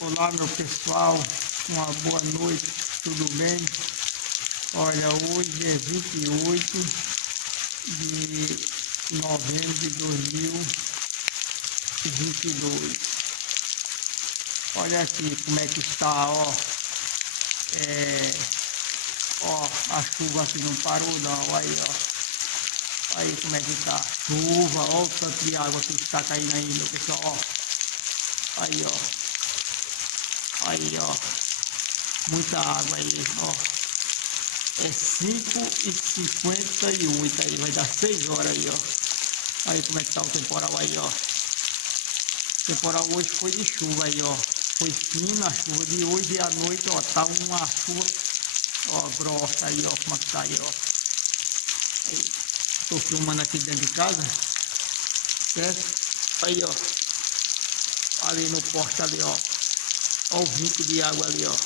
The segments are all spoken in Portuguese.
Olá, meu pessoal, uma boa noite, tudo bem? Olha, hoje é 28 de novembro de 2022. Olha aqui como é que está, ó. A chuva aqui não parou não, aí, ó. Aí como é que tá, chuva, ó o tanto de água que está caindo aí, meu pessoal, ó. Aí, ó. Aí, ó. Muita água aí, ó. É 5h58 aí, vai dar 6 horas aí, ó. Aí como é que tá o temporal aí, ó. O temporal hoje foi de chuva aí, ó. Foi fina a chuva de hoje e à noite, ó. Tá uma chuva, ó, grossa aí, ó. Como é que tá aí, ó. Aí, tô filmando aqui dentro de casa, certo? Aí, ó. Ali no poste ali, ó. Ó o vinco de água ali, ó.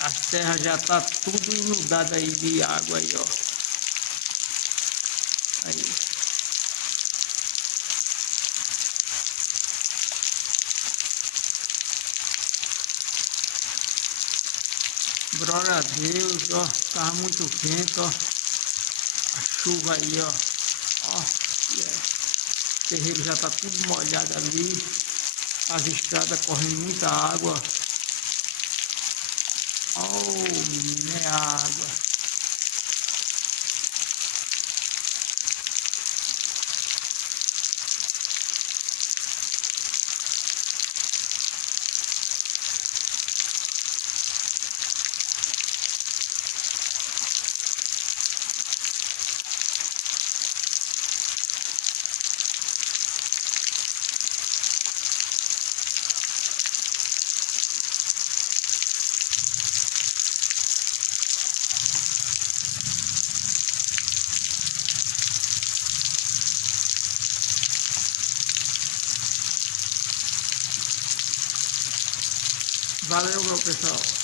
A serra já tá tudo inundada aí de água aí, ó. Aí. Glória a Deus, ó. Tava muito quente, ó. A chuva aí, ó. Ó. Yeah. O terreiro já tá tudo molhado ali. As estradas correndo muita água. Oh, né, água. Valeu, meu pessoal.